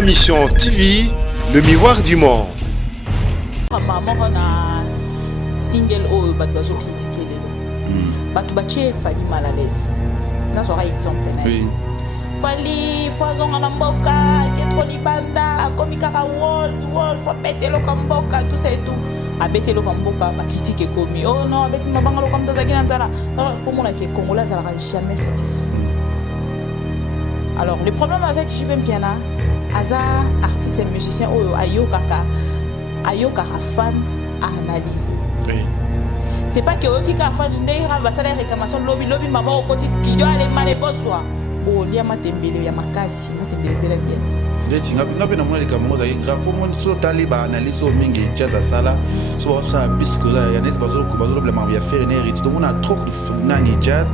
Ma Mission TV, le miroir du monde. Maman on a single au batu bazo critiquer les batu bache fali mal à l'aise. Là sera exemple là. Oui. Fali façon na mboka ketro libanda comme kaka wall faut péter le kamboka tout ça et tout. Abete le kamboka ba critiquer comme oh non abeti mabanga le comme tazaki na nzala. Pour moi que Congolais ça sera jamais satisfait. Alors le problème avec JB Mpiana Aza artiste et musicien ayo kaka fan à analyser. Oui. C'est pas que oki ka fan ndé va ça les réclamations lobby maman au côté studio aller mal bonsoir. Bon liya matembele ya makasi matembele bien. Ndeti ngapi na mwana likamongo za grafo mon so taliba analyse o mingi jazz asala so ça bisco za ya nesi bazolo problème ya faire une hérite donc on a trop de nani jazz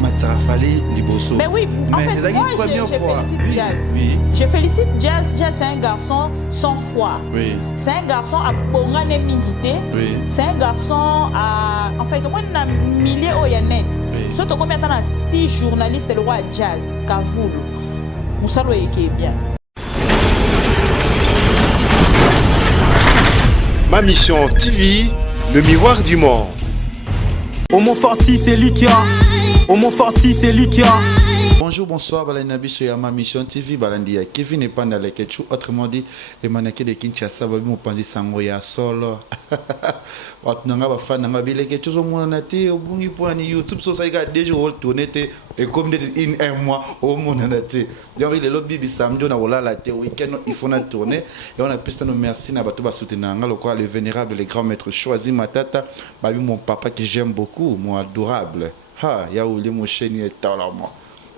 Matsara Fali Liboso. Mais oui, en fait, moi je félicite Jazz. Oui. Je félicite Jazz. Jazz, c'est un garçon sans foi. Oui. C'est un garçon à Bongane Mingité. Oui. C'est un garçon à. En fait, au moins, on a milliers de net. Surtout combien de temps 6 journalistes et le roi Jazz, Kavoul. Moussalo est bien. Ma Mission TV, le miroir du monde. Au Montforti, c'est lui qui a. Au Montforti, c'est lui qui a. Bonjour, bonsoir, Balanabi sur Ma Mission TV, Balandi Kevin n'est pas dans les Ketchou, autrement dit, les mannequins de Kinshasa, Balbi Panzi Sangoya Solo. Watnanga ba fan nanga bile Ketchou mon nati au bungi pour YouTube so ça ga déjà tourné et comme in un mois au mon nati. Donc il est lobby bi samedi on a voilà la week-end il faut na tourner et on a plus nous merci na bato ba soutenir le quoi le vénérable les grands maîtres choisi Matata, babi mon papa que j'aime beaucoup, mon adorable. Ha, ya ouli mon chéni et talamo.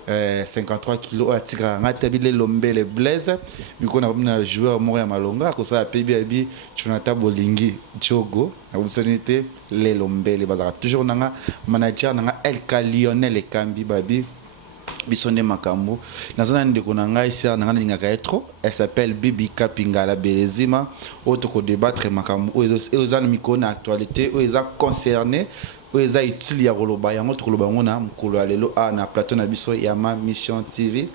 53 kilos à tigre ngatabile lombe les blaze biko na joueur Moria Malonga ko ça PBB Jonathan Bolingi Jogo na bonsanité les lombe les bazara toujours nanga manager nanga LK Lionel et Kambi babi bisonde makambo nazana ndeko nanga ici nanga ningaka etro elle s'appelle Bibi Kapingala Belezima autre ko débattre makambo aux micro na actualité aux concerné oza utile ya koloba yango tokoloba ngo na mukolo alelo na plateau na biso ya Ma Mission TV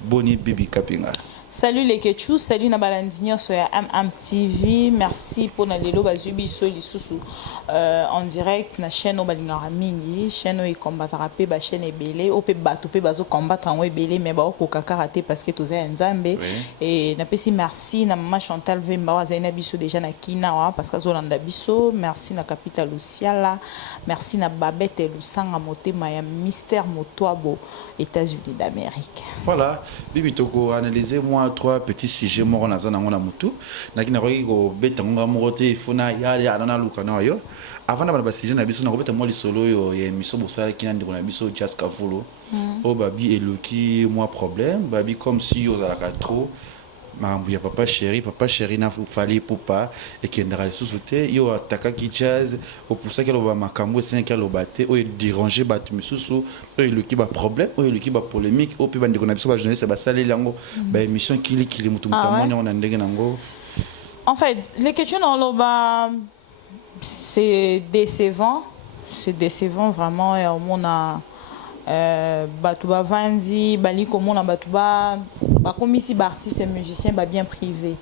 boni Bibi Kapinga. Salut les Ketchou, salut na balandinyo sur MTV. Merci pour na lelo bazubi so lisusu en direct na chaîne o balingara mingi, chaîne o combattra pe ba chaîne ebele, o pe bato pe bazo combattre en ebele mais ba ko kakaraté parce que toza nzambe et na pesi merci na maman Chantal Vemba wa zaina biso déjà na kinawa parce que zolanda biso, merci na Capital Luciala, merci na Babette Lusanga motema ya Mystère Motoabo États-Unis d'Amérique. Voilà, Bibi toko analyser moi 3 petits sujets morts na zona ngona mutu na kina roki ko beta ngonga mokote funa ya na luka na yo avant na ba sujet na biso na ko beta mo lisolo yo ya miso bosala kina ndiko na biso Jazz Kavulo o babi eloki moi problème babi comme si yo za la trop mambu ya papa chéri na fali poupa et qui ndara sous-souté yo ataka ki jazz au pour ça que lo ba makambo 5 lo baté o déranger batu misusu o le ki ba problème o le ki ba polémique o pe bande ko na biso ba journaliste ba salé lango ba émission kili mutu mutamoni on ndenge nango. En fait les questions dans l'oba c'est décevant vraiment et on a Batouba Vandi, Bali Komona Batouba, comme ici, artiste et musicien, bien privé.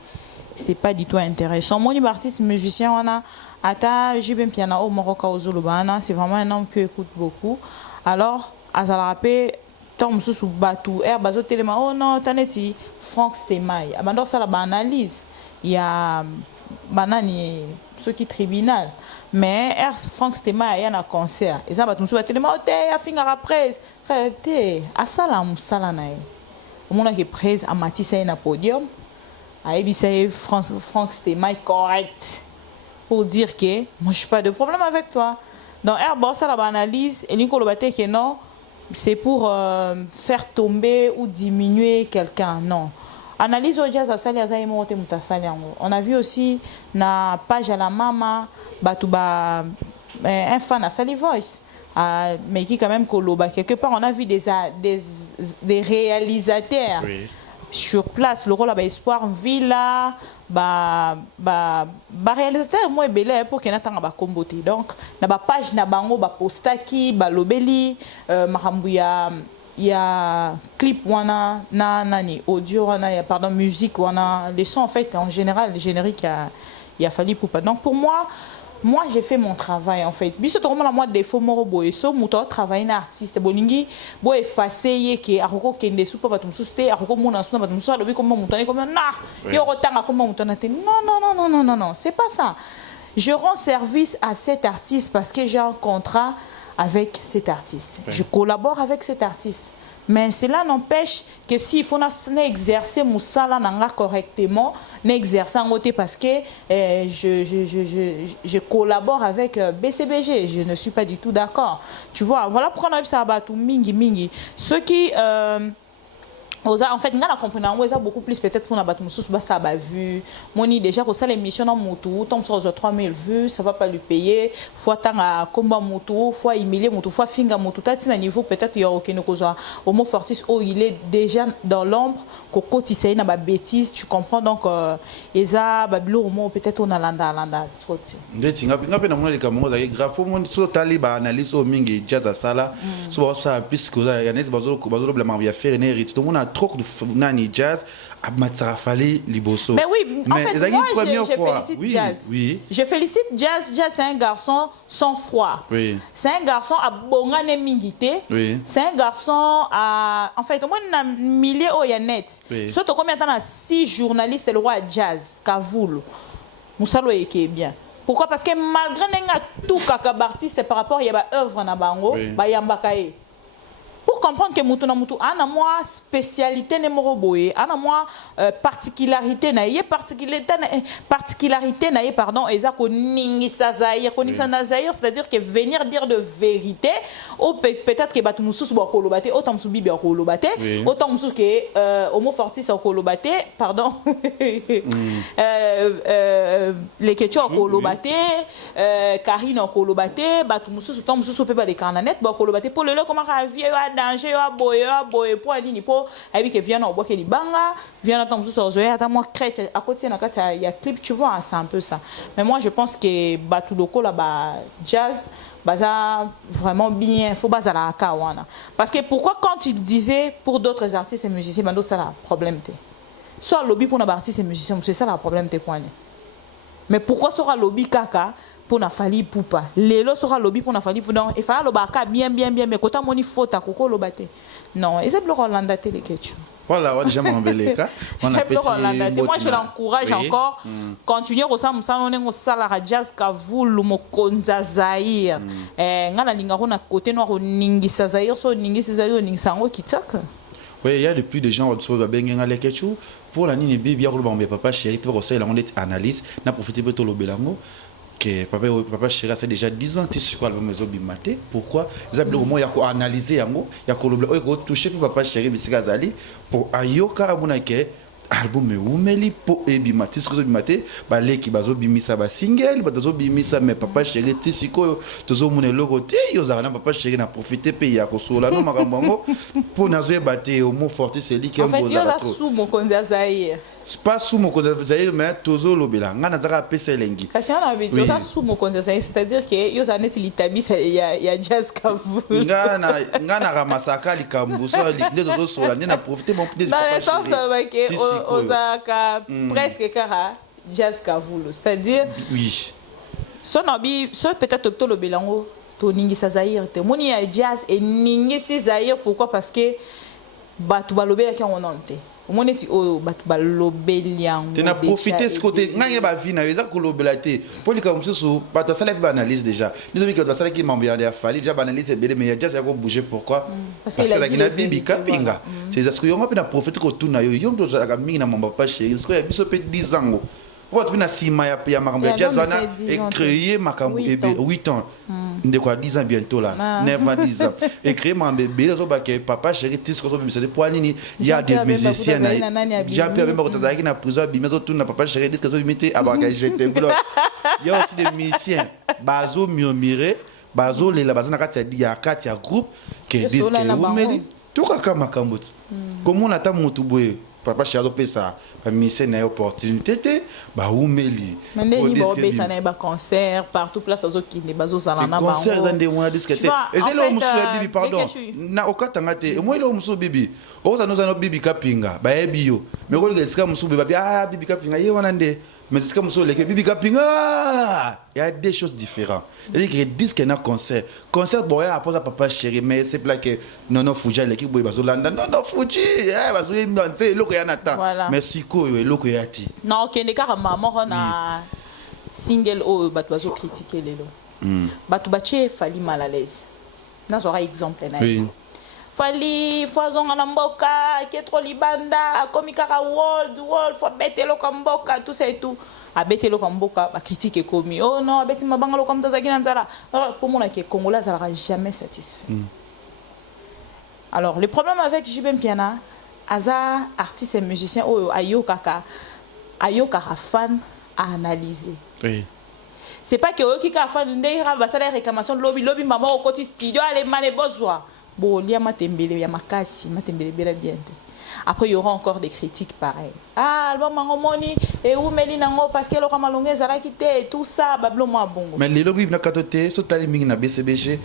C'est pas du tout intéressant. Mon artiste musicien, on a Ata JB Mpiana au Maroc au Zolobana, c'est vraiment un homme que écoute beaucoup. Alors, à Zalarape, Tom sous Batou, Bazo Telema, oh non, Taneti, Franck Stemay. Abandon ça la analyse. Il y a Banani, ce qui est tribunal. Mais Franck Stemay, il y a un concert. Et ça, Batou Moussou, Telema, oh, t'es à finir après. Frère, t'es à Salam, Salanaï. Au moment qui est presse, à Matisse, il y a un podium. À Ebissé, Franck Stemay, correct. Pour dire que moi, je n'ai pas de problème avec toi. Donc, ça la analyse, et Nicolas Baté, que non, c'est pour faire tomber ou diminuer quelqu'un. Non. Analyse au jazz à Sali on a vu aussi na page à la mama Batouba un fan à Sali Voice mais qui quand même Koloba quelque part on a vu des réalisateurs sur place le rôle à Espoir Villa réalisateur moi belé pour qu'il n'attend pas comboté donc na ba page na bango ba postaki ba lobeli mahambuya il y a clip wana na nani audio wana, pardon, musique wana, les sons en fait en général le générique il a fallu pour pas. Donc pour moi j'ai fait mon travail en fait. Biso to moi défaut moro boye so muto travailler na artiste bolingi bo effacer ye ke akoko kende supa batum susté akoko mona suna batum so lobi comme mutane comme na yo rotanga comme mutana te. Non, c'est pas ça. Je rends service à cet artiste parce que j'ai un contrat avec cet artiste. Oui. Je collabore avec cet artiste. Mais cela n'empêche que s'il faut exercer Moussala Nanga correctement, n'exercer en côté parce que je collabore avec BCBG. Je ne suis pas du tout d'accord. Tu vois, voilà pourquoi on a ça à mingi. Ceux qui... en fait, on a compris beaucoup plus peut-être pour battre ça a vu moni déjà que ça l'émission dans moto tombe sur 3000 vues, ça va pas lui payer fois tant à combat moto fois humilier moto fois finga moto tati na niveau peut-être il y a aucune cause Homo Fortis il est déjà dans l'ombre coco tisay na ba bêtise, tu comprends. Donc eza babilo homo peut-être on a landa foti ndeti ngapi na mona likamongo za grapho mon so taliba analyse o mingi jazz sala so ça puisque ya nesi bazolo blama ya faire une hérite tout monde trop de nani jazz à Matsarafali Liboso. Mais oui, en fait, moi je félicite Jazz. Oui. Je félicite Jazz. Jazz, c'est un garçon sans froid. Oui. C'est un garçon à Bongane Mingité. Oui. C'est un garçon à... En fait, au moins, on a milliers de net. Oui. Surtout combien de temps, 6 journalistes, le roi Jazz, Kavoul. Moussalo est bien. Pourquoi? Parce que malgré tout Kakabarti, c'est par rapport à l'œuvre na bango, ba yambakaye. Pour comprendre que Moutouna Moutou a moi spécialité numéro boé, a moi particularité naie particularité naie pardon, ezako ningisa zaïr, koningisa zaïr, c'est-à-dire que venir dire de vérité ou peut-être que batu mususu ba kolobate, autant mususu bibi ba kolobate, autant mususu que Homo Fortis a kolobate, pardon. Les Ketcho a kolobate, Karine a kolobate, batu mususu autant mususu peut pas les carnanet ba kolobate pour le comment ravier danger à boyer pour aller pour avec que vient au bois que les banga vient attendre sous aux yeux à moi crête à côté il y a clip, tu vois, c'est un peu ça. Mais moi je pense que batu loko là-bas jazz baza vraiment bien, faut baza la kawana parce que pourquoi quand tu disais pour d'autres artistes et musiciens bando ça la problème té soit lobby pour nos artistes et musiciens, c'est ça la problème té point. Mais pourquoi sera lobby kaka pour na fali poupa lelo sera lobby pour na fali pour non il faut lobaka bien mais kota moni faute à koko lobate non et c'est le Rolanda té les Ketcho. Voilà, on a déjà m'embellé on a moi je l'encourage encore continuer au sam on est au salara jazz Kavoul mokonza zaïr ngana lingaro na côté noir ningisa zaïr so ningisa zaïr ningisango kitaka. Oui, il y a depuis des gens qui ont benga les Ketcho pour la nini bibi ya kolobamba papa chéri tu vas ça on est analyse na profiter de lo belango que papa chéri ça déjà 10 ans tu sur quoi album Zobimate. Pourquoi ils appellent au moins ya ko analyser yango ya ko toucher papa chéri bisika zali pour ayoka amuna ke album umeli po ebimate ce que Zobimate ba leki bazo bimisa ba single ba bazo bimisa mais papa chéri tisiko tozo mune logo te yo zana papa chéri na profiter pe ya ko sola no makambo pour nazo bater Homo Fortis c'est lui qui en fait yo la sous mon konza zaïr pas sous mon konza zaïr mais tozo lobela ngana zaka pesa lengi kasi on avait dit ça sous mon konza zaïr c'est-à-dire que yo zanet litabisa ya jazz Kavoul ngana ramasaka likambo so li tozo sola na profiter mon petit papa chéri ozaka presque kara jazz Kavoul, c'est-à-dire oui son abi so peut-être to lo belango to ningisa zaïr te moni ya jazz et ningisi zaïr pourquoi parce que batu balobela ki on onte moni ti o batu balobeliango tu n'as profité ce côté nganya ba vie na eza ko lobela te pour li comme so bata sala ba analyse déjà nous avons que bata sala ki mambiande ya fali déjà ba analyse belé mais ya jazz ya ko bouger pourquoi parce que la gina bibi kapinga c'est ça ce que yo ngapina profiter ko tuna yo yo ndo za ka mingi na mamba pa chéri ce que ya biso peut 10 ans on va na sima ya makambo ya jazz wana et créer makambo 8 ans de quoi 10 ans bientôt là 9 ans 10 ans et créer mon bébé là ba que papa chéri tisco so bimisa de poanini il y a des musiciens Jean-Pierre Bemba kota zaki na prison bimezo tout na papa chéri disque so bimité abaka jeter il y a aussi des musiciens bazo murmurer bazo les la bazana kati ya kati ya groupe que disque umeli tout kaka makambo comment on attend mutu boye papa chéri azopesa bamise na ye opportunité te baumeli mais ndeni baobeta na ye baconcert partout place azokende bazozala na concert eza nde wana discuté eza eloko mosusu ya bibi pardon na okatanga te emoi eloko mosusu bibi okozana ozana bibi kapinga bayebi yo mais koleka esika mosusu babi bibi kapinga ye wana nde mais esika mosusu oleke bibi kapinga il y a des choses différentes c'est-à-dire que disque na concert boya apoza papa chéri mais c'est plat que non fuji aleki boye bazolanda non fuji bazoyemba nse eloko ya na temps mais sikoyo eloko ya ti non okende kaka moko na single oyo bato bazokritike lelo bato batie Fally mal à l'aise nazwaka exemple na ye Fally fo azonga na mboka ke tro libanda akomi kaka world fo abete eloko mboka tout ça et tout abete eloko mboka bakritike ekomi oh non abeti mabanga eloko moto azalaki na nzala po mona ke congolais azalaka jamais satisfait alors le problème avec JB Mpiana aza artiste et musicien oyo ayokaka fan à analyser c'est pas que oyoki ka fan nde basala réclamation lobby maman au côté studio allez mané bozwa bon lia matembele ya makasi matembele bela bien te après il y aura encore des critiques pareilles album mangomoni et ou meli nango parce que le ramalongé zara quitté tout ça bablo moi bongo mais les lobby na katote so tali mingi na BCBG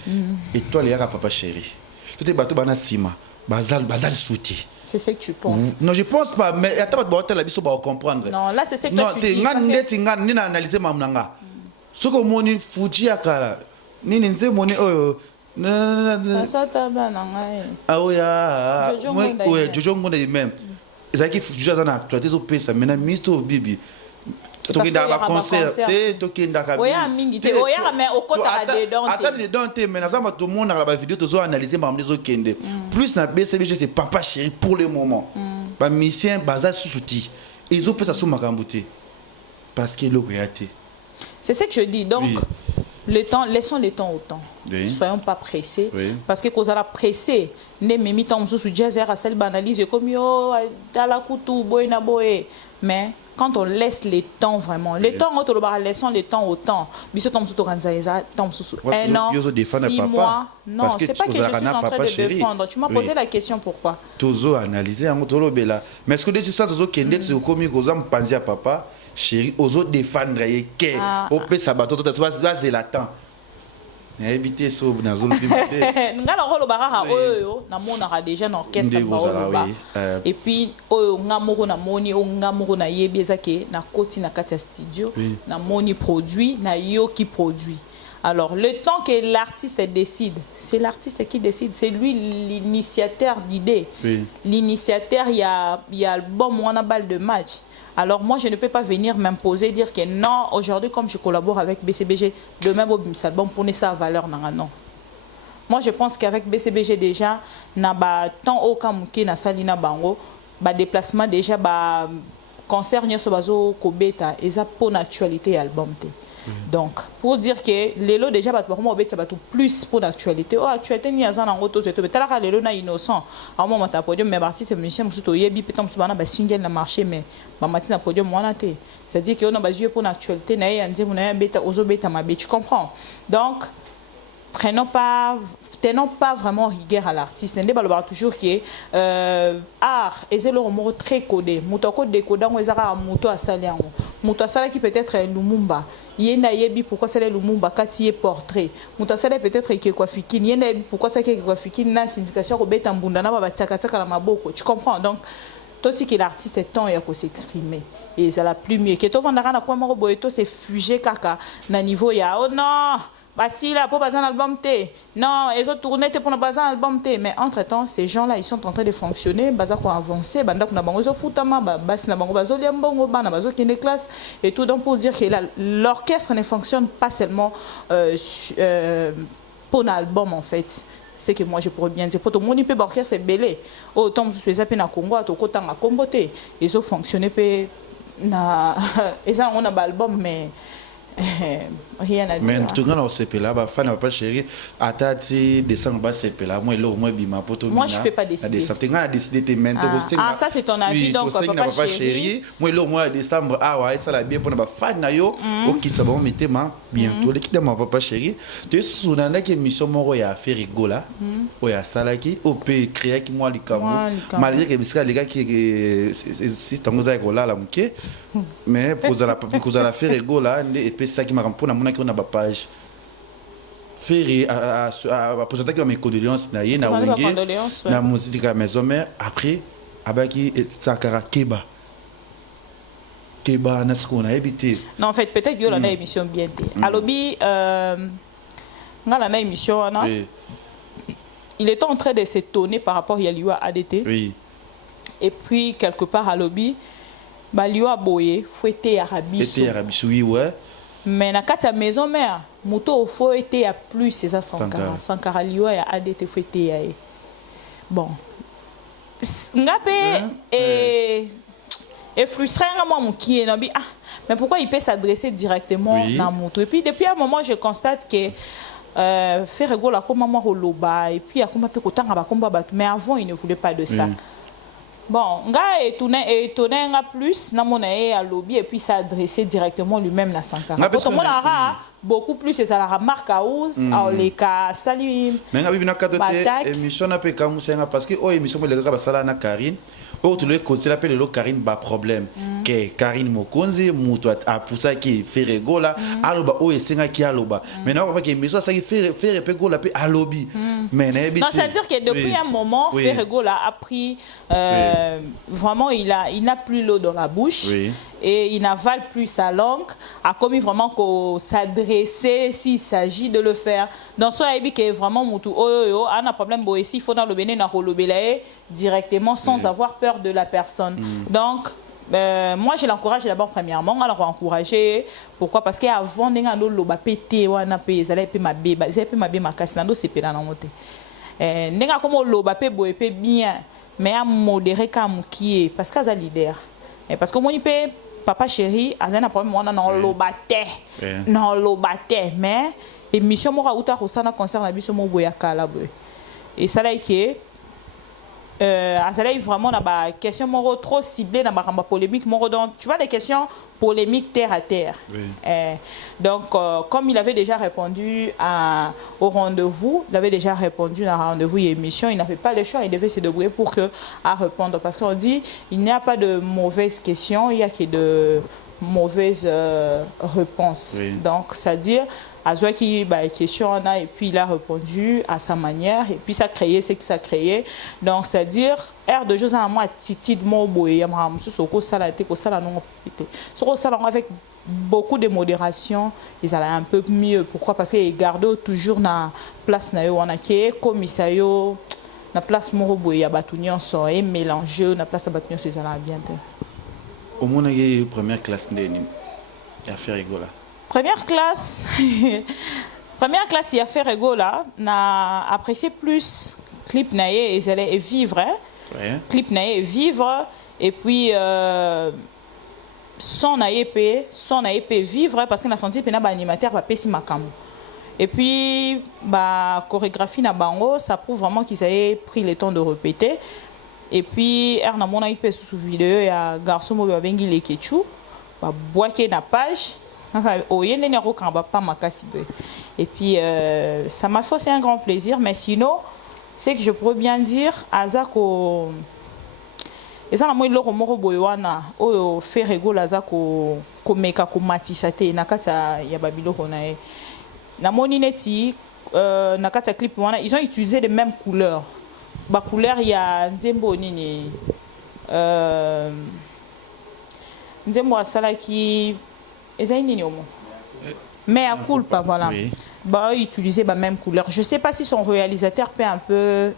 et toi les yaka papa chéri tout est bateau bana sima bazal souti. C'est ce que tu penses. Non, je pense pas, mais attends, tu vas comprendre. Non, là c'est ce que tu dis. Non, tu vas analyser mamnanga. Ce que moni fuji akara, ni nze moni oyo. Ça tabananga. Ah oya, moi Jojo Ngonda même. Ezaki fuji azana actualité zo pesa mena mito bibi. Tokinda ba concert te tokinda ka oya mingi te oya mais okota dedans te attends dedans te mais nazama tout le monde na ba vidéo tozo analyser ba mnezo kende plus na BCBG c'est papa chéri pour le moment ba musicien baza souti ils ont fait ça sous makambo te parce que le réalité c'est ce que je dis donc le temps laissons le temps au temps soyons pas pressés parce que quand on a pressé ne memi temps sous jazz à celle banalise comme yo ala kutu boy na boy mais quand on laisse les temps vraiment, les temps, laissons les temps au temps. Biso tom sous un an, 6 mois. Non, c'est pas que je suis en train de défendre. Tu m'as posé la question pourquoi. Tozo analyser en tolo bela. Mais est-ce que tu sais tozo kende tu komi kozam panzi à papa, chéri, ozo défendre yeke. Ope sabato to va zelatant. Habiter so na zolo bimbe. Ngala rolo baraka oyo na mona déjà na orchestre ba. Et puis oyo ngamoko na moni o ngamoko na yebi ezake na koti na kati ya studio na moni produit na yo qui produit. Alors le temps que l'artiste décide, c'est l'artiste qui décide, c'est lui l'initiateur d'idée. L'initiateur il y a album ou una balle de match. Alors moi, je ne peux pas venir m'imposer, dire que non, aujourd'hui, comme je collabore avec BCBG, demain, ce album, pour sa valeur, non. Moi, je pense qu'avec BCBG, déjà, na ba tant au Kamuki, na Salina Bango, ba déplacement, déjà, ba concert, n'y a bazo kobeta, et ça pour l'actualité album. Donc, pour dire que les lots déjà, plus pour l'actualité. Oh, actualité, il y a un autre, c'est tout. Mais les lots sont innocents. À un moment, tu as podium, mais si c'est musicien, tu as yebi, peut-être que tu as single na marché, mais tu as podium, c'est-à-dire qu'on a besoin pour l'actualité, tu comprends. Donc, tenons pas vraiment rigueur à l'artiste. On dit toujours que art est le mot très codé. Moutoko décodant ou ezara moto à saliango. Moto à sala qui peut être Lumumba. Yena yebi pourquoi c'est Lumumba kati portrait. Moto à sala peut-être que quoi fikini. Yena yebi pourquoi c'est que quoi fikini na signification ko beta mbunda na ba tsaka tsaka la maboko. Tu comprends donc toi que l'artiste est temps et à s'exprimer et c'est la plus mieux que toi vendara na quoi moko boyeto c'est fugé kaka na niveau ya oh non bah si là pour baser un album T non ils ont tourné pour ne baser un album T mais entre temps ces gens là ils sont en train de fonctionner baser quoi avancer banda kuna bango zo futama basi na bango bazo liambongo bana bazo kine classe et tout donc pour dire que l'orchestre ne fonctionne pas seulement pour l'album en fait. C'est que moi je pourrais bien dire pour tout le monde il peut barquer c'est belé autant je fais ça na Congo à tout côté à comboter ils ont fonctionné pe na et ça on a album mais rien à dire. Mais tout le monde s'est là, bah fan pas chéri, attati descendre bas c'est là, moi là au moins bima poto. Moi je peux pas décider. Tu as décidé tes mains, ah ça c'est ton avis donc papa chéri. Moi là au mois de décembre ah ouais ça la bien pour na fan na yo, OK ça va mettre ma bientôt l'équipe de mon papa chéri. Tu es sous dans la émission moro ya faire rigola. O ya salaki au peut créer qui moi likambo. Malgré que bisika les gars qui si tango za rigola la muke mais pour la faire rigola et puis ça qui m'a rempli na mona qui on a ba page faire à présenter comme mes condoléances na yé na wenge na musique à maison mère après abaki sakara keba na ce qu'on a évité. Non en fait peut-être que on a émission bien té alobi ngala na émission wana il était en train de s'étonner par rapport à Liwa ADT. Oui. Et puis quelque part à lobby ba Liwa boye fouetté arabiso. Fouetté arabiso oui ouais. Mais na kati ya maison mère moto faut été à plus c'est ça Sankara Liwa ya ADT fouetté ya. Bon. Ngapé et frustré moi mon qui est ah mais pourquoi il peut s'adresser directement dans moto et puis depuis un moment je constate que faire rigolo comme moi holoba et puis à comment peut kotanga ba komba bat mais avant il ne voulait pas de ça. Bon, nga étonné nga plus na mona à lobby et puis s'adresser directement lui-même na Sankara. Parce que moi là beaucoup plus c'est ça la remarque à ous à les cas salut. Mais nga bibina kadote émission na pe kamusenga parce que émission mo le gars ba sala na Karine. Tu le côté l'appelle le Karine ba problème que Karine Mokonzi muto a poussa qui fait rigola aloba esenga qui aloba. Maintenant on va que émission ça qui fait rigola pe alobi. Mais non c'est-à-dire que depuis un moment fait rigola a pris vraiment il n'a plus l'eau dans la bouche et il n'avale plus sa langue a commis vraiment qu'on s'adresser s'il s'agit de le faire dans ce ébi que vraiment mutu a un problème bo ici il faut dans le bénin na holobelae directement sans avoir peur de la personne. Donc moi je l'encourage d'abord premièrement alors encourager pourquoi parce qu'avant n'enga no loba pété wana pe ezala pe mabeba ezala pe mabeba makasi nando sepela na moté n'enga comme loba pe boye pe bien mais à modérer comme qui est parce qu'à za leader et parce que moi peut papa chéri azana problème wana na lobate mais émission mora uta kosana concert na biso mo boya kala boye et ça là que vraiment la question trop ciblée dans la polémique donc tu vois des questions polémiques terre à terre donc comme il avait déjà répondu au rendez-vous il avait déjà répondu dans le rendez-vous et émission il n'avait pas le choix il devait se débrouiller pour à répondre parce qu'on dit il n'y a pas de mauvaises questions il y a que de mauvaises réponses donc c'est-à-dire Azoua qui question on a et puis il a répondu à sa manière et puis ça a créé ce que ça a créé donc c'est à dire air de jeux à moi titide mo boye yamra musu soko sala te ko sala non pété soko sala avec beaucoup de modération ils allaient un peu mieux pourquoi parce qu'ils gardent toujours na place na yo on a qui commissario na place mo boye ya batunion sont et mélanger na place batunion c'est ça bien au moins il y a première classe ndeni ya faire rigola. Première classe, il a fait rigola, n'a apprécié plus clip naïe et vivre, clip naïe et vivre, et puis son naïe vivre parce qu'on a senti que n'a animateur va passer ma cam. Et puis chorégraphie na bango, ça prouve vraiment qu'ils avaient pris le temps de répéter. Et puis erna mona IP sous vidéo il y a garçon mo bengi le ketchu, ba boaké na page. Et puis ça m'a fait aussi un grand plaisir mais sinon c'est que je pourrais bien dire Azako et ça na moi loro moro boywana o fait rigolo Azako komeka ko matisate na kata ya babilo konae na moni neti na kata clip wana ils ont utilisé les mêmes couleurs ba couleur ya nzembo nini nzembo asala ki mais à culpa voilà utiliser la même couleur je sais pas si son réalisateur peut un peu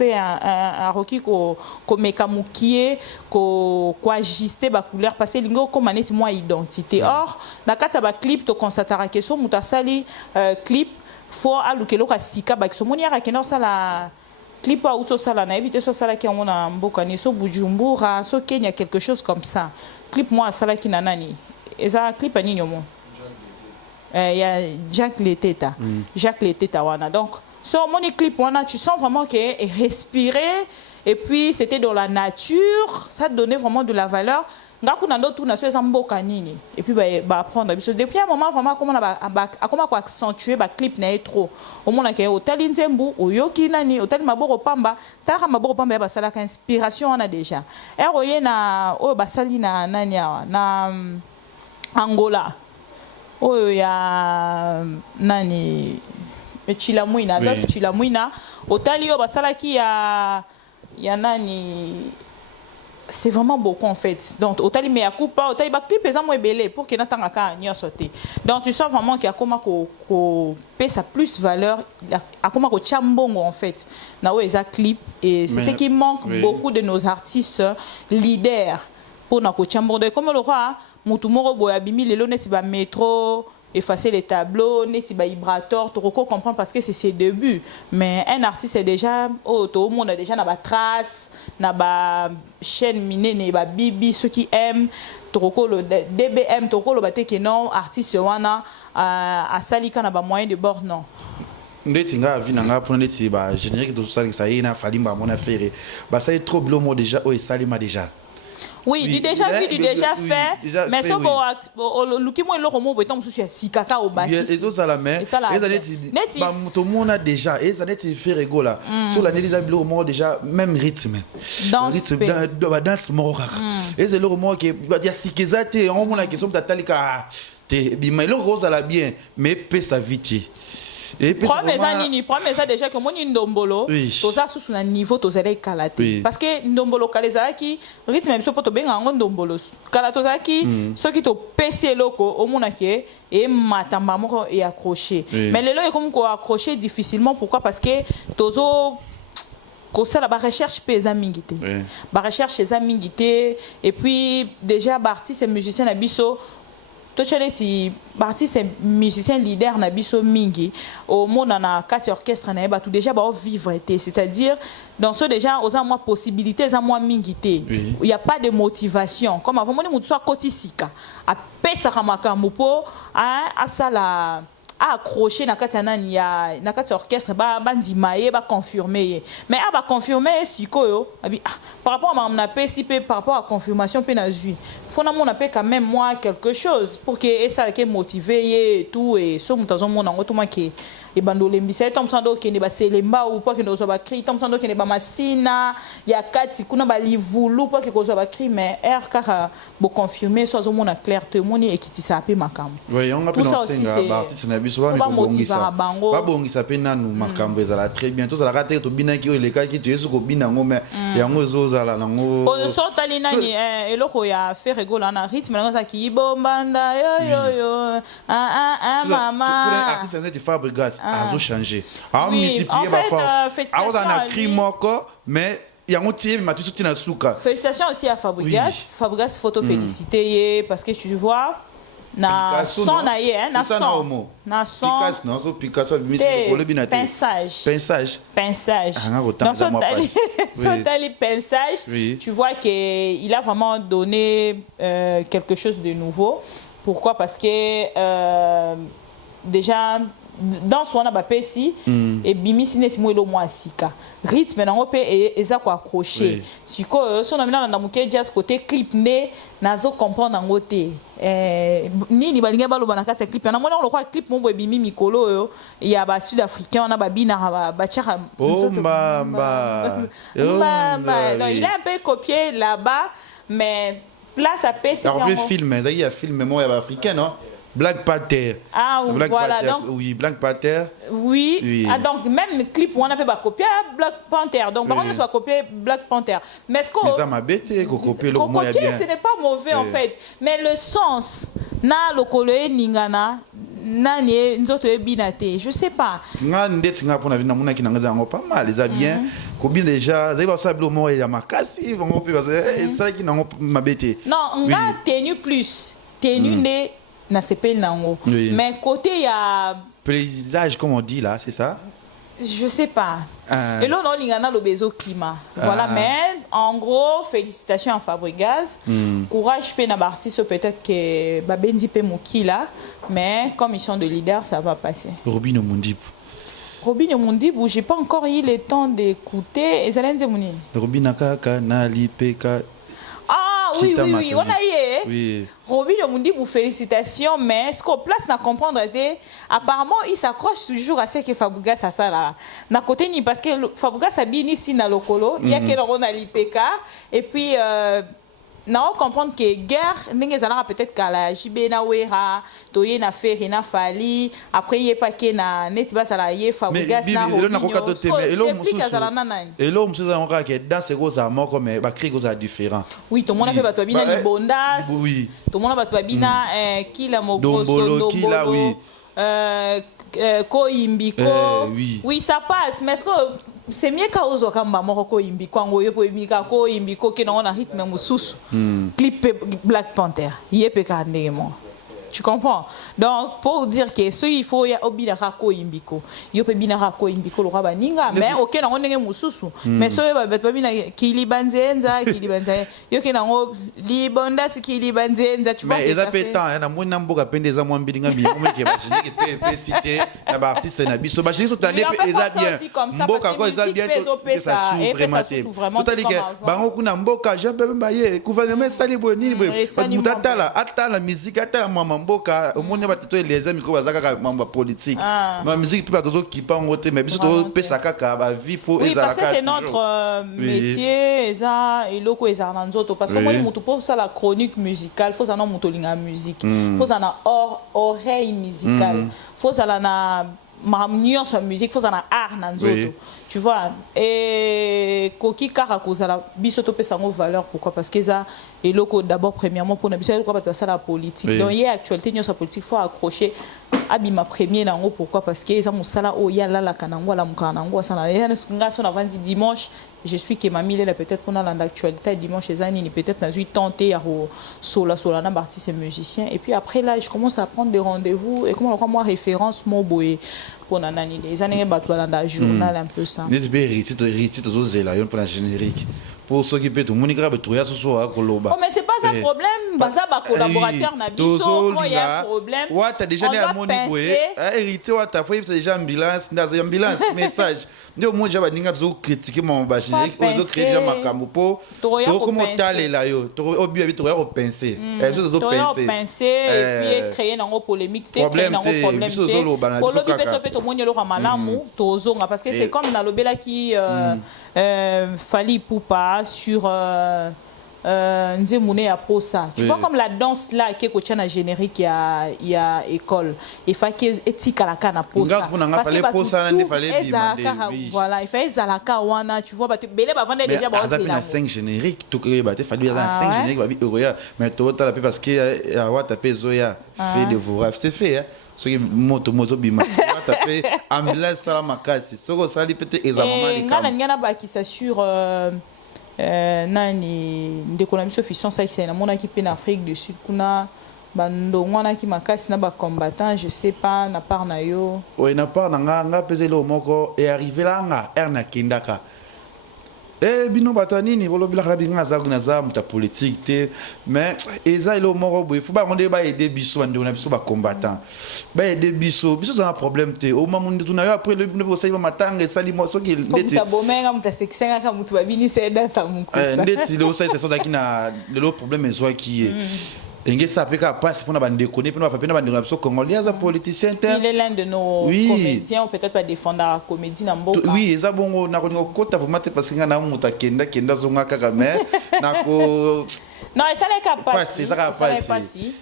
fait un requis comme mekamukie ko ajuster la couleur parce que lingo comme aneti moi identité or na kata ba clip to constatera que so mutasali clip faut alukelo ka sika ba so moni ara kena sala clip à auto sala na éviter so sala qui on a mboka ni so Bujumbura so Kenya quelque chose comme ça clip moi sala qui nanani et ça clip à nini au monde Il y a Jacques Leteta. Jacques Leteta, wana. Donc, sur mon clip, wana, tu sens vraiment qu'il respirait. Et puis, c'était dans la nature. Ça donnait vraiment de la valeur. Et puis, apprendre. Depuis un moment, vraiment, comment on va accentuer le clip trop. Au moment où hôtel Nzembu, au Yoki Nani, hôtel Maboro Pamba, Tara Maboro Pamba, il y a inspiration on a déjà. Et il y a Basali na Angola. Il y a Nani Chilamouina, Adolphe Chilamouina. Hôtel Yo Basala qui y a Nani. C'est vraiment beaucoup en fait. Donc, autant il met à coupe, autant il va clipper ça moins belé pour qu'il n'attende qu'à n'y sauter. Donc, tu sens vraiment qu'il y a comme qu'on paie sa plus valeur, il y a comme qu'on chambongo en fait. Là où il y a clip et c'est ce qui manque beaucoup de nos artistes leaders pour notre chambongo. Comme le roi, Moutoumoro Boyabimi, les lonettes va métro. Effacer les tableaux, neti ba vibrateur, tu comprendre parce que c'est ses débuts. Mais un artiste est déjà, tout le monde a déjà na trace, na ba chaîne minée, na ba bibi, ceux qui aiment, le DBM, le baté que non, artiste wana, à salika na ba moyen de bord non. Ndeti nga vi nanga pour ndeti ba générique de ça ça y na falimba mon affaire. Ba ça est trop blomo déjà, oh salima déjà. Oui, du déjà vu, du déjà fait. Mais ça, le qui moi le roman, beton sous si kaka au bâti. Les autres à la main. Les années, tout le monde a déjà. Les années, c'est fait rigolo. Sur l'année, les amis, le roman déjà même rythme. Danse mort. Et c'est le roman qui va dire si que ça t'es en la question de ta talika. T'es bien, le rose à la bien, mais paie sa vie. Premier ça déjà que mon ndombolo tout ça sous un niveau tout ça kalaté parce que ndombolo kaleza qui rythme même pour to benga ndombolo kalatoza qui ce qui to PC loko au monake et matamba moko et accroché mais les là comme quoi accrocher difficilement pourquoi parce que tozo comme ça la recherche pesa mingité ba recherche pesa mingité et puis déjà artiste et musicien na biso Tochaleti, artiste et musicien leader na biso mingi au monde na quatre orchestres na ba tout déjà ba vivre c'est-à-dire dans ce déjà aux moins possibilités à moins mingité il y a pas de motivation comme avant mon soit kotisika a pesa kamaka mupo a sala a accroché na katanani ya na quatre orchestres ba ndimaye ba confirmer mais a ba confirmer sikoyo par rapport à mon PCP par rapport à confirmation pe na zui faut na mon appel quand même moi quelque chose pour que ça qui motivé et tout et so mutazo mon ngo tout moi qui et bandole mbisa tom sando qui ne ba selemba ou pas que nous ba cri tom sando qui ne ba masina ya kati kuna ba livulu pas que ko ba cri mais r car bo confirmer so zo mon clair témoigner et qui tisa pe makam oui on a pu dans singa artiste na biso ba motiver bango ba bongisa pe nanu makambo ezala très bientôt ça la rater to bina ki le ka ki to yesu ko bina ngo mais yango ezozala nango o so tali nani eloko ya faire rigolo na rythme na ça qui bombanda yo mama tout artiste de Fabregas a changé a multiplié ma force a on a cri moko mais il y a un petit mais tu soutiens souka félicitations aussi à Fabregas Fabregas photo féliciter parce que tu vois na son na ye na son Picasso non so Picasso le binate pinçage dans son tali pinçage tu vois que il a vraiment donné quelque chose de nouveau pourquoi parce que déjà dans son abapesi et bimi sineti mwelo mwasika rythme na ngope eza ko accrocher siko so na mina na muke jazz côté clip ne nazo comprendre ngote nini balinga baloba na kati clip na mona lo kwa clip mo bimi mikolo yo ya ba sud africain na babina ba tchaka mbamba non il a un peu copié là-bas mais là ça peut c'est un film il y a film moi africain non Black Panther. Ah oui, voilà. Donc, oui, Black Panther. Oui. Ah, donc, même clip, on a fait copier Black Panther. Donc, par contre, on va copier Black Panther. Mais ce qu'on. Ça m'a bêté, qu'on copie le mot. Ce n'est pas mauvais, en fait. Mais le sens, na le koloe ningana, na ne nzoto binate, je sais pas. Nga ndeti nga pona vina mona ki na ngaza ngo pas mal, les a bien. Kobi déjà, ça va ça le mot ya makasi, vont pe parce que ça qui na m'a bêté. Non, nga tenu plus. Tenu ne na CP nango. Mais côté il y a paysage comme on dit là, c'est ça? Je sais pas. Et là, on a le besoin climat. Voilà, mais en gros, félicitations à Fabregas. Courage, artiste peut-être que Babenzi peut là, mais comme ils sont de leaders, ça va passer. Robin Mondib. Robin Mondib, j'ai pas encore eu le temps d'écouter. Et Zalen Zemouni. Robin Akaka, Nali, Peka. Ah oui, oui, oui, on a eu. Oui. Robin Omundi, vous félicitations, mais ce qu'on place à comprendre, apparemment, il s'accroche toujours à ce que Fabregas a ça là. N'a côté ni parce que Fabregas a bien ici dans le colo, il y a que l'on a l'IPK, et puis, on comprendre que guerre, peut-être qu'à la JB na Wera, Toye na Ferry na Fali, après il y a pas que na Netibas à la Ye Fabregas na Robinho. Et là, on se rend que dans ces gros amours, comme les cris sont différents. Oui, tout le monde a fait Batouabina ni Bondas. Oui. Tout le monde a Batouabina, Kila Moko, Dombolo, oui. Koimbiko. Oui, ça passe, mais est-ce que c'est mieux qu'à Ozo Kamba Moroko Imbiko, Angoyo Imbika, Koimbiko, qui n'ont un rythme moussous. Clip Black Panther. Yepeka Ndemo. Tu comprends? Donc, pour dire que ce il faut y a obinara ko imbiko. Yo pe binara ko imbiko lo raba ninga mais OK na ngone mususu. Mais so ba bina kilibanzenza kilibanza. Yo ke na ngo libonda sikilibanzenza tu vois. Mais ça fait temps na mona mboka pende za mwambili ngambi ngome ke bashini ke pe cité na ba artiste na biso bashini so tande pe eza bien. Mboka ko eza bien ça souffre vraiment. Tout à dire que bango kuna mboka jabe mbaye gouvernement sali boni mutatala atala musique atala mama mboka omoni batito les amis ko bazaka mamba politique ma musique puis bato qui pas ngote mais biso to pesa kaka ba vie pour ezala parce que c'est notre métier eza eloko ezala na nzoto parce que moi mutu pour ça la chronique musicale faut ça non mutu linga musique faut ça na oreille musicale faut ça na nuance sa musique faut ça na art na nzoto tu vois et koki kara kozala biso to pesa ngo valeur pourquoi parce que ça et loko d'abord premièrement pour na biso pourquoi parce que ça la politique donc il y a actualité nuance politique faut accrocher abima premier nango pourquoi parce que ça musala o ya la kanango la mukanango ça na nga so na vandi dimanche je suis que mamie là peut-être pendant l'actualité dimanche les années peut-être n'a eu tenté à sola na artiste et musicien et puis après là je commence à prendre des rendez-vous et comment moi référence mon boy pour nanani les années battu dans la journal un peu ça Nesberi tu to zela yon pour la générique pour s'occuper tout monde grave trouver ce soir koloba. Oh mais c'est pas un problème, baza ba collaborateur na biso, quand il y a un problème. Ouais, tu as déjà né à mon niveau. Hérité ouais, tu fait déjà ambulance, dans ambulance message. Ndio moi j'avais ninga zo critiquer mon ba générique, ozo créer déjà makambo po. To comment taler là yo, to obi abi to ya repenser. Zo zo penser. Penser et puis créer nango polémique, créer nango problème. Pour le biso peut to monyo lo malamu, to zonga parce que c'est comme na lobela qui Fali Poupa sur Nzemune à Posa. Tu vois comme la danse là qui est na générique il y a école et fa qui éthique à la cana Posa parce que Posa ne fallait voilà il fait zalaka wana tu vois ba belé ba vendre déjà ba c'est là 5 génériques tout que ba te fallu 5 génériques ba bi euroya mais tout la parce que wa taper zoya fait de vous c'est fait hein ce qui moto bima taper ambulance sala makasi soko sali peut-être exactement les ngana ba qui s'assure nani ndeko na biso fission ça c'est na mona qui pe na Afrique du Sud kuna bandongo wana ki makasi na ba combattant je sais pas na part na yo oui na part na nga pezelo moko et arrivé là nga erna kindaka bino batanini bolobila kala binga za kuna za muta politique te mais eza ilo moko boy faut ba onde ba aider biso ande na biso ba combattant ba aider biso ça un problème te au moment où na yo après le ne ça matanga sali mo so ki ndeti muta bomenga muta sexenga ka mutu babini c'est dans sa mukusa ndeti lo ça c'est ça qui na le problème est soit qui Inge ça peut pas passer pour na bande connaître pour na faire bande na biso congolais za politicien il est l'un de nos comédiens ou peut-être pas défendre la comédie na mboka oui eza bongo na ko kota vraiment parce que nga na muta kenda zonga kaka mais na ko non ça n'est capable ça pas si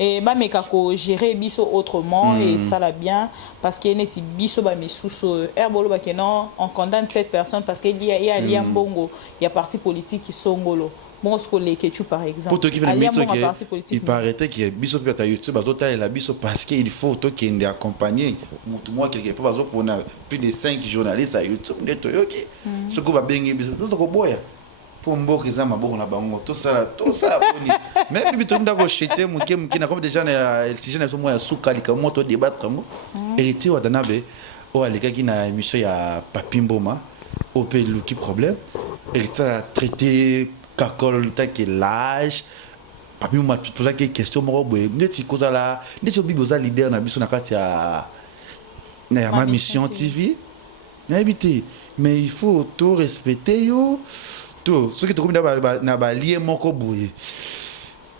et ba meka ko gérer biso autrement et ça la bien parce que neti biso ba mesuso herbolo ba que non on condamne cette personne parce qu'il y a liambongo il y a parti politique qui songolo bon ce que les Ketchou par exemple pour toi qui il paraît que biso peut être YouTube bazota la biso parce qu'il faut toi qui est accompagné moi quelque part bazo pour plus de 5 journalistes à YouTube de toyoki ce que va bengi biso to ko boya pour mboka za maboko na bango tout ça boni mais bibi to ndako chete muke na comme déjà na si je ne so moi souka lika moto débattre ngo hérité wa danabe o alekaki na émission ya Papi Mboma o pe luki problème et ça a traité kakol taki l'âge Papi Mboma tozaki question moko boye ndeti kozala ndeti obi boza leader na biso na kati ya na ma mission TV na habité mais il faut tout respecter yo tout ce qui te comme na ba lié moko boye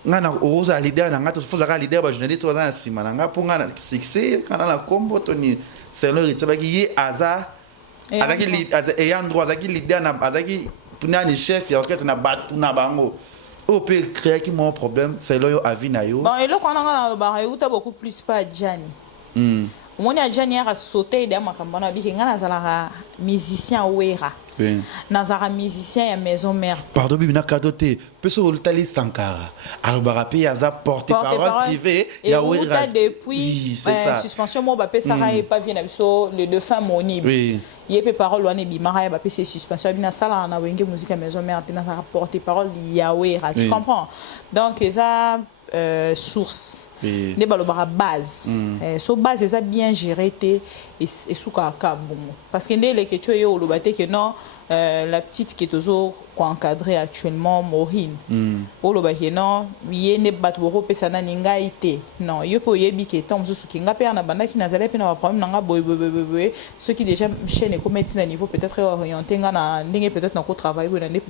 ngana oza leader na ngato faut zaka leader ba journaliste oza na sima na nga pour ngana succès kana na kombo toni c'est le ritabaki ye aza azaki ayant droit azaki leader na azaki puna ni chef ya orchestre na batu na bango o peut créer qui mon problème c'est là yo avis na yo bon et là quand on a le bar eu beaucoup plus pas Gianni omoni ya Gianni a sauté de makambo na biki ngana zala musicien wera nazara musicien ya maison mère pardon bibina kadote peso oltali Sankara alors barapi yaza porte-parole privé ya wera depuis suspension mo ba pesa ra pas vient na biso le défunt Moni oui yé parole wane bimara ya ba pesa suspension bina sala na wenge musique ya maison mère tena porte-parole ya wera tu comprends donc ça source ne balobara base so base eza bien géré te et souka ka bon parce que ndele que tu es au lobate que non la petite qui est toujours encadrée actuellement Maureen au lobate non yé ne batboro pesa na ninga ite non yo po yebi que tom so ki nga pe na banda ki nazale pe na problème nga boy ceux qui déjà chaîne comme na niveau peut-être orienté nga na ndenge peut-être na ko travail ou na ne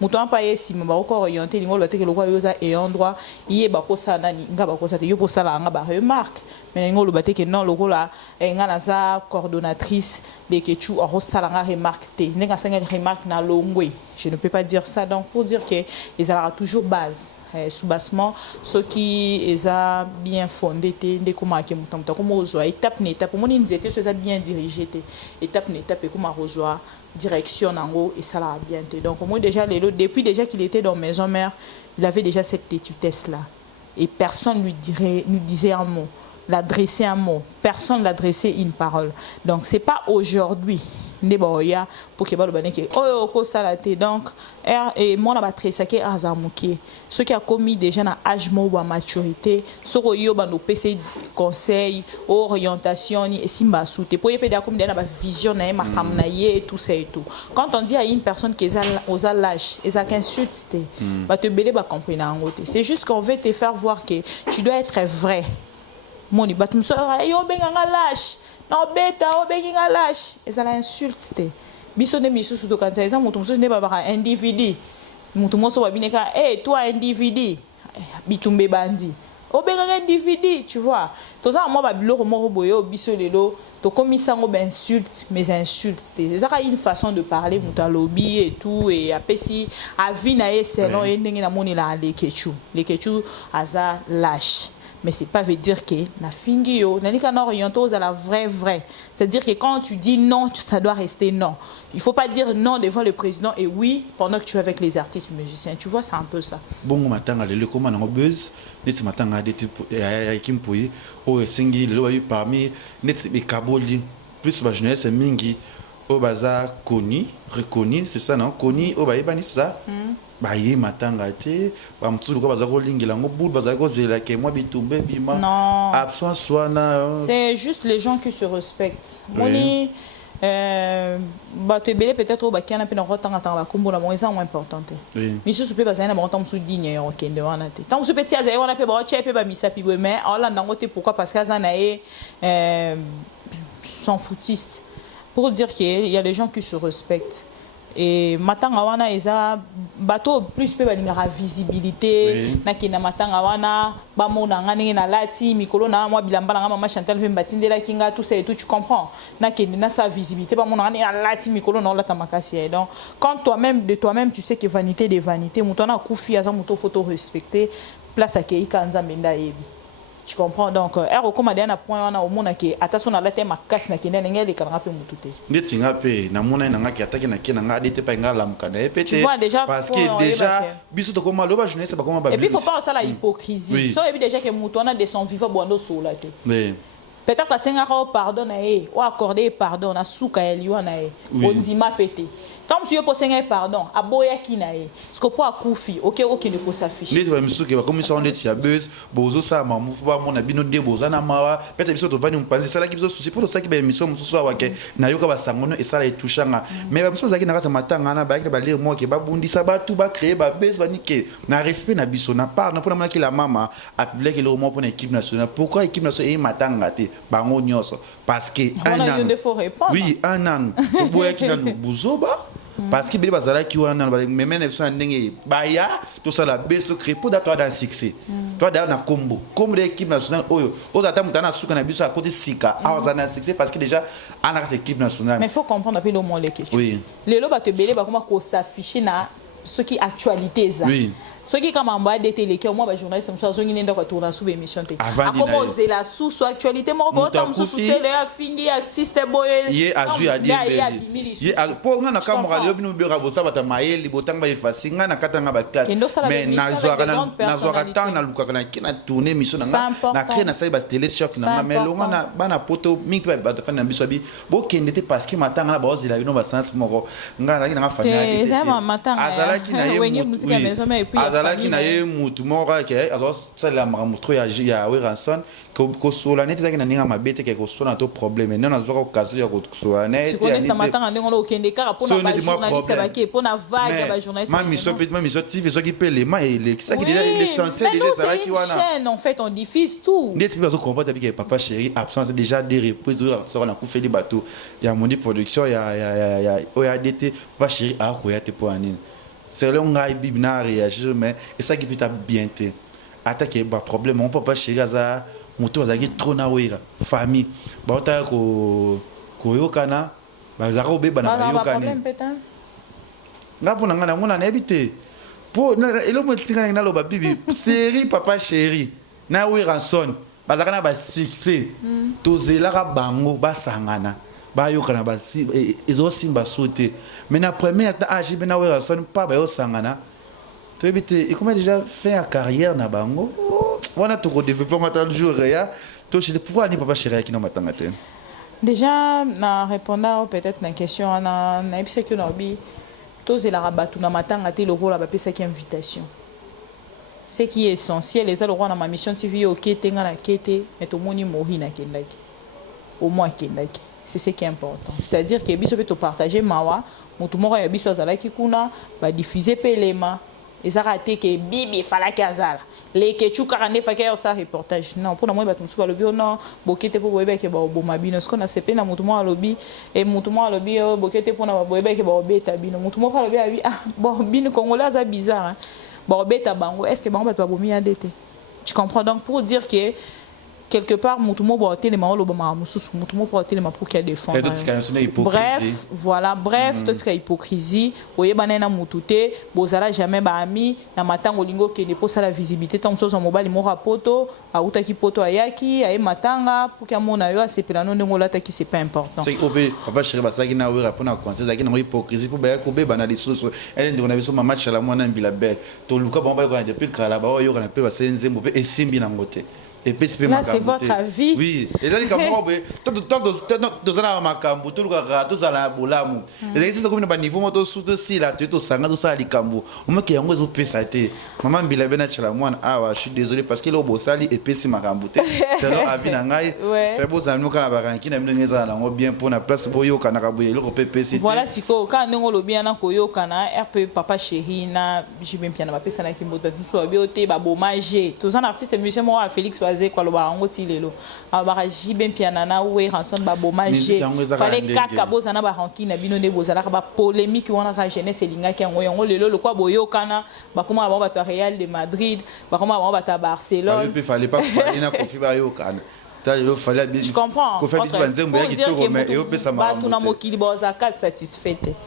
muto pa yesi mba ko orienté ningo lobate que lokwa yoza et endroit yé ba ko sa nani nga ba ko sa yo po sala nga ba remarque mais ningo lobate que non lokola nga na za coordonnatrice de Kechu a sala nga remarque te nga sanga remarque na longwe je ne peux pas dire ça donc pour dire que ils aura toujours base sous-bassement ce qui est bien fondé de comment que mutamta comme ozoa étape na étape mon inzete ça bien dirigé étape na étape comme ozoa direction nango et ça l'a bien été donc moi déjà depuis déjà qu'il était dans maison mère il avait déjà cette têtutesse là et personne lui disait un mot l'adresser un mot personne l'adressait une parole donc c'est pas aujourd'hui Neboya pour que balobane que oh ko salate donc et mon abattre ça qui azamuki ce qui a commis déjà na âge mo ou maturité soko yo ba no PC conseil orientation et simba soute pour yepeda comme na ba vision na ma femme na ye tout ça et tout quand on dit à une personne qui est aux lâche et ça qu'insulte ba te belé ba comprendre en c'est juste qu'on veut te faire voir que tu dois être vrai moni batum so yo benga lâche non beta o benga lâche et ça l'insulte biso ne misu su to kan ça mutum so ne ba individu mutum so ba bineka toi individu bitumbe bandi o benga individu tu vois to ça moi ba biloko moko boyo biso lelo to komisa ngo ben insulte mais insulte c'est ça une façon de parler muta lobby et tout et apesi avi na ye selon et ndenge na moni la les kechu aza lâche mais c'est pas veut dire que na fingio na nika na orientos à la vraie c'est-à-dire que quand tu dis non ça doit rester non il faut pas dire non devant le président et oui pendant que tu es avec les artistes musiciens tu vois c'est un peu ça bon matanga le comment na buzz net matanga de ya kimpoyi o singi le wayi parmi net be kaboli plus ba jeunesse mingi o baza connu reconnu c'est ça non connu o ba yebani c'est ça baye matanga te ba mtsulu ko baza ko lingela ngo bout baza ko zela ke moi bitumbe bima non absence swana c'est juste les gens qui se respectent moni ba te belé peut-être ba kiana pe na rotanga tanga ba kombo na mo eza moins importante mais je peux pas na montant msu digne yo kende wana te tant msu petit aza wana pe ba chepe ba misapi bo mais ala ndango te pourquoi parce qu'aza na e sont foutistes pour dire qu'il y a des gens qui se respectent et matanga wana eza bateau plus pe balingara visibilité na kina matanga wana ba mona ngane na lati mikolo na moi bilamba na mama Chantal Vembatinde la kinga tout ça et tout tu comprends na kina na sa visibilité ba mona ngane na lati mikolo na la tamakasi donc quand toi-même de toi-même tu sais que vanité des vanités mutona kufi aza muto photo respecter place akei kanza menda yebi tu comprends donc recommandé un point on a au monde que attention na la thème makasi na kina ngene le kananga pe mutute ndetinga pe na mona na ngaki ataki na kina nga dete pa ngala mukana epete parce que déjà biso to koma loba jeunesse ba koma ba et puis il faut pas ça la hypocrisie so et puis déjà que mutona de son vivant bondo sola te peut-être à senga ko pardon na ou accorder pardon na suka eliwa na ondima pété Tant que tu as pardon, à boya qui n'a eu. Ce que pour Koufi, ok, ne peut s'afficher. Les gens qui comme ils sont des buzz, bozo ça, maman, mon habit non des bozana mawa, peut-être ils sont venus me penser ça là qui besoin c'est pour ça qui ben mission mususu wa ke na yoka ba sangono et ça là touchanga. Mais ba mission zaki na kata matanga na ba ki ba lire moi ke ba bundi ça ba tout ba créer ba buzz ba niquer. Na respect na biso na part na pour na ki la mama a publié le roman pour l'équipe nationale. Pourquoi équipe nationale est matanga te bango nyonso parce que un an. Oui, un an. Pour boya ki na buzoba parce que les gens qui ont mais même sont ndenge baya tout ça la beso créer pour toi dans succès toi dans na combo comme l'équipe nationale oyo otata mutana suka na biso à côté sika azana succès parce que déjà ana cette équipe nationale mais il faut comprendre un peu le mot les questions oui les loba te belé ba comment ko s'afficher na ce qui actualité ça oui ce qui comme en bas de télé que moi ba journaliste me so ngi ndako tourner sous émission te a comment c'est la sous actualité mo ba tam sous c'est le afingi artiste boye ye azu ya die ye pour nga na kamera le bino bera bosa bata mayeli botanga ba fasinga na katanga ba classe mais na zoaka tang na luka na kina tourner émission na créer na sai ba télé choc na mais longa na bana poto mingi ba fa na biso bi bo kendete parce que matanga na ba ozila bino ba sens moko nga na famille azalaki na ye azalaki na ye mutu moko ke azosalela makambo tro ya Weranson kosola neti ezalaki na ndenge ya mabe te ke kosola na to problème nde nazwaka occasion ya kosola mamisio tv ezoki mpe lema elekisaki l'essentiel déjà ezalaki wana en fait on diffuse tout ndeti mpe bazocomprendre bike papa chéri absence déjà des reprises oyo soko na kufeli bato ya mondi production ya oyo adete papa chéri akoya te mpo ya nini c'est là on a bibi na réagir mais et ça qui peut être bien te attaquer ba problème on peut pas chéri aza moto azaki trop na wera famille ba ota ko yokana ba zaka obeba na ba yokani ngapo na ngana mona na ebite po elo mo tsinga na loba bibi série papa chéri na Weranson ba zaka na ba succès to zela ka bango ba sangana bayokana basi ezosimba sote mais na première âge bena Weranson pas ba yosangana to ebite et comment déjà fait une carrière na bango wana to développer matal jour ya to chez pourquoi ni papa chéri qui na matanga te déjà na répondant peut-être na question na epise que na bi to zela rabatu na matanga te le rôle ba pesa qui invitation ce qui est essentiel les alors na ma mission TV OK tenga na kete mais to moni mori na kendaki au moins kendaki. C'est ce qui est important. C'est-à-dire que biso peut partager mawa, mutu moko ya biso azala ki kuna, ba diffuser pelema. Et ça raté que bibi fala kazala. Les kechu 49 fa ça reportage. Non, pour moi ba tumsu ba lobi non, bokete po boyeba ke ba oboma bino. Ce qu'on a sepé na mutu mo alobi et mutu mo alobi bokete po na ba boyeba ke ba obeta bino. Mutu mo alobi abi ah bon bino congolais ça bizarre. Ba obeta bango, est-ce que bango ba bomi adete? Tu comprends donc pour dire que quelque part mutumo ba hôtel ma olo ba mususu mutumo pa hôtel ma pour qu'il défendre bref voilà bref toute cette hypocrisie oyeba na mutute bozala jamais ba ami na matango lingo ke ne posa la visibilité tant so mobile mo rapoto auta ki poto ayaki ay matanga pour que mona yo asepela no ndongo lata ki c'est pas important c'est obe papa chéri basaki na wera pona conseil zaki na hypocrisie pour ba ko be bana lisusu elle ndiko na biso mama chala mwana mbila belle to luka ba ba ko na depuis kala ba yo kana pe ba senze mo pe esimbi na ngote. Là, c'est votre avis. Oui. Et là, tout ça, makambo, tout le cas, tout ça, la bolamu. Les gens qui sont niveau, moto sous aussi là, tout ça, tout ça, les cambo. On me qui a un peu ça été. Maman Bila Benachala, moi, je suis désolé parce que le bossali est pessimiste makambo. C'est là, avis nangai. Fait beau amis quand la baranki n'a mis les ans, bien pour la place pour yo kana kabouye, le repé pessimiste. Voilà, si quand on le bien en koyo kana, RP papa chéri na, j'ai bien piano, ma pesa na kimbote, tout soit bioté, babo magé. Tous un artiste musicien moi Félix quoi le barango tilelo abara jibe pianana Weranson ba bomage fallait kaka bozana ba ranki na bino ne bozala ba polémique wana ka jeunesse linga ki ngo lelo le kwa boyokana ba koma ba ba Real de Madrid ba koma ba ba Barcelone il fallait pas faire ina confi ba yokana. Je comprends.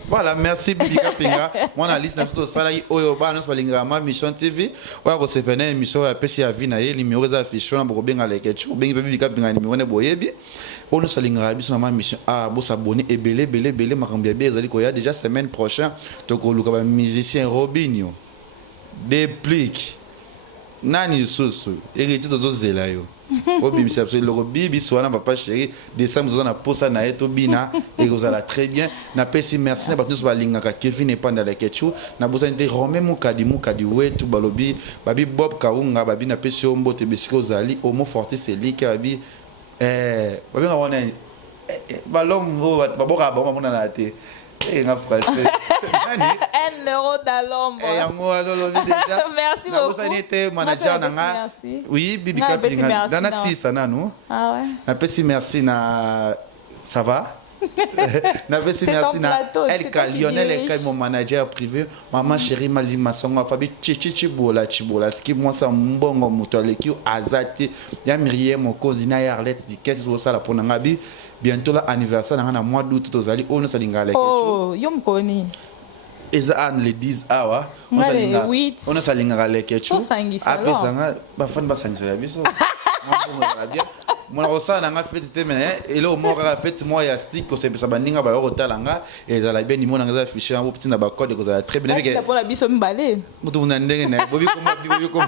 Voilà, merci Bika Pinga. Moi, la liste de salariés Oyoba, nous sommes Mission TV. On a reçu une émission à PCA Vinaye, numéro d'affiche, on a bien à l'équipe, bien Bika Pinga, numéro de Boyebi. On nous sommes en mission à s'abonner et belé, Marambia, déjà semaine prochaine, donc on a musicien Robinho, Déplique. nani lisusu héritier tozozela yo obimisa biso eloko bibiso wana papa chéri décembre toza na posa na ye tobina ekozala très bien napesi merci na bato nyonso balingaka Kevin Epanda Lekechu nabosani te Romain mukadi wetu balobi babi Bob Kaunga babi napesi yo mbote bisika ozali Homo Fortis elike babi babenga wana balombo baboka bango bamona na te nga français. 1 euro dans l'ombre. Merci beaucoup. Manager merci. Oui, Bibi Kapinga. Dans la 6 nanu. Ah ouais. Napesi merci na ça va? Napesi merci na Elka Lionel Elka mon manager privé. Maman chérie Malima Songa Fabi Chibola ski moi ça mbongo muto aleki azati ya Myriam Mokozina ya Arlette Dikes zo sala pona ngabi. Bientôt l'anniversaire dans le mois d'août tozali ono salinga la oh yom koni eza an le 10 awa on salinga ono salinga la kechu apesa nga bafani basangisa ya biso bien mona osana nga fete te mais elo mo ka fete mo ya stick ko sepesa baninga ba yotalanga ezala bien ni mona nga afficher en petit na ba code ko za très bien mais pour la biso mbale mutu na ndenge na bobi ko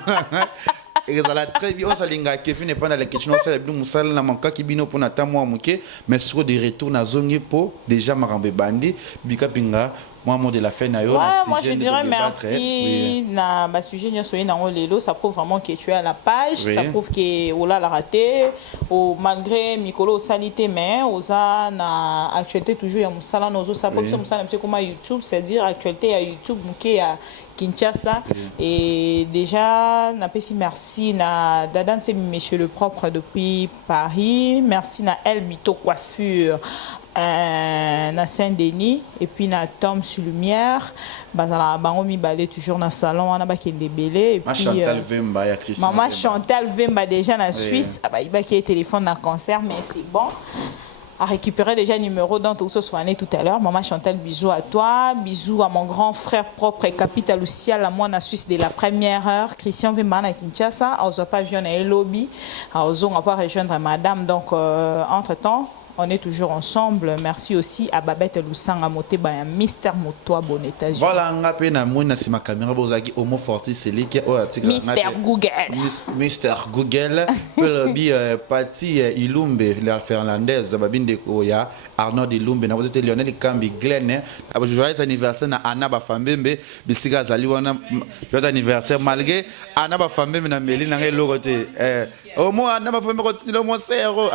ezala très bien osalinga Kevin Epanda Lekechu ça bien musala na manka kibino pona tamwa muke mais sur de retour na zongi po déjà marambe bandi bika pinga moi de la fin na yo moi je dirais merci na ba sujet nyo soyé nango lelo ça prouve vraiment que tu es à la page ça prouve que ola la raté ou malgré mikolo salité mais oza na actualité toujours ya musala nozo ça prouve musala monsieur comment YouTube c'est-à-dire actualité à YouTube muke à Kinshasa et déjà napesi merci na Dadante monsieur le propre depuis Paris merci na El Bito coiffure na Saint-Denis et puis na Tom sur lumière bazala bango mi balé toujours na salon wana ba kende belé et puis Chantal Vemba ya Christian maman Chantal Vemba déjà na Suisse ba iba qui téléphone na concert mais c'est bon à récupérer déjà le numéro dont tout ce soit né tout à l'heure. Maman Chantal, bisous à toi. Bisous à mon grand frère propre et capital aussi à la moi en Suisse de la première heure. Christian Vemba à Kinshasa. On n'a pas vu on a lobby. On n'a pas rejoindre madame. Donc, entre-temps, on est toujours ensemble. Merci aussi à Babette Lusanga Moteba et à Mister Motoa Boneta. Voilà, on a pu na si ma caméra bozaki Homo Fortis elike o article Mister Google. Mister Google le bi parti Ilumbe la finlandaise babinde ko ya Arnaud Ilumbe na bote Lionel Kambi Glen joyeux anniversaire na Anna Bafambembe bisika zali wana joyeux anniversaire malgré Anna Bafambembe na Melina ngelokote au moins Anna Bafambembe continue mo zéro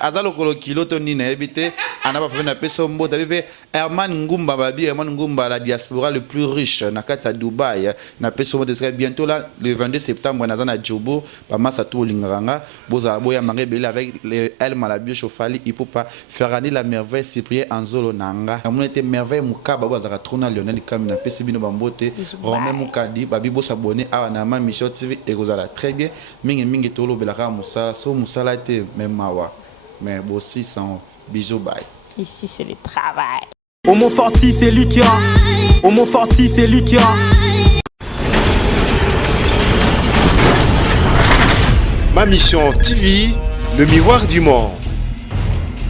azalo kolo kilo to ni na ebité anaba fa na peso mbota bébé Herman Ngumba babi Herman Ngumba la diaspora le plus riche na kata Dubaï na peso mbota sera bientôt là le 22 septembre na zana Djobo ba masa to linganga boza boya mangebele avec El Malabio Chofali ipopa Ferrani la merveille Cyprien Anzolo nanga amon était merveille mukaba boza ka trona Lionel Kambi na pesi bino bambote Romain Mukadi babi bo s'abonner à na ma Mission TV et kozala très bien mingi tolo belaka musala so musala te même mawa. Mais aussi sans bisous bye. Ici c'est le travail. Homo Fortis c'est Likia. Homo Fortis c'est Likia. Ma Mission TV, le miroir du monde.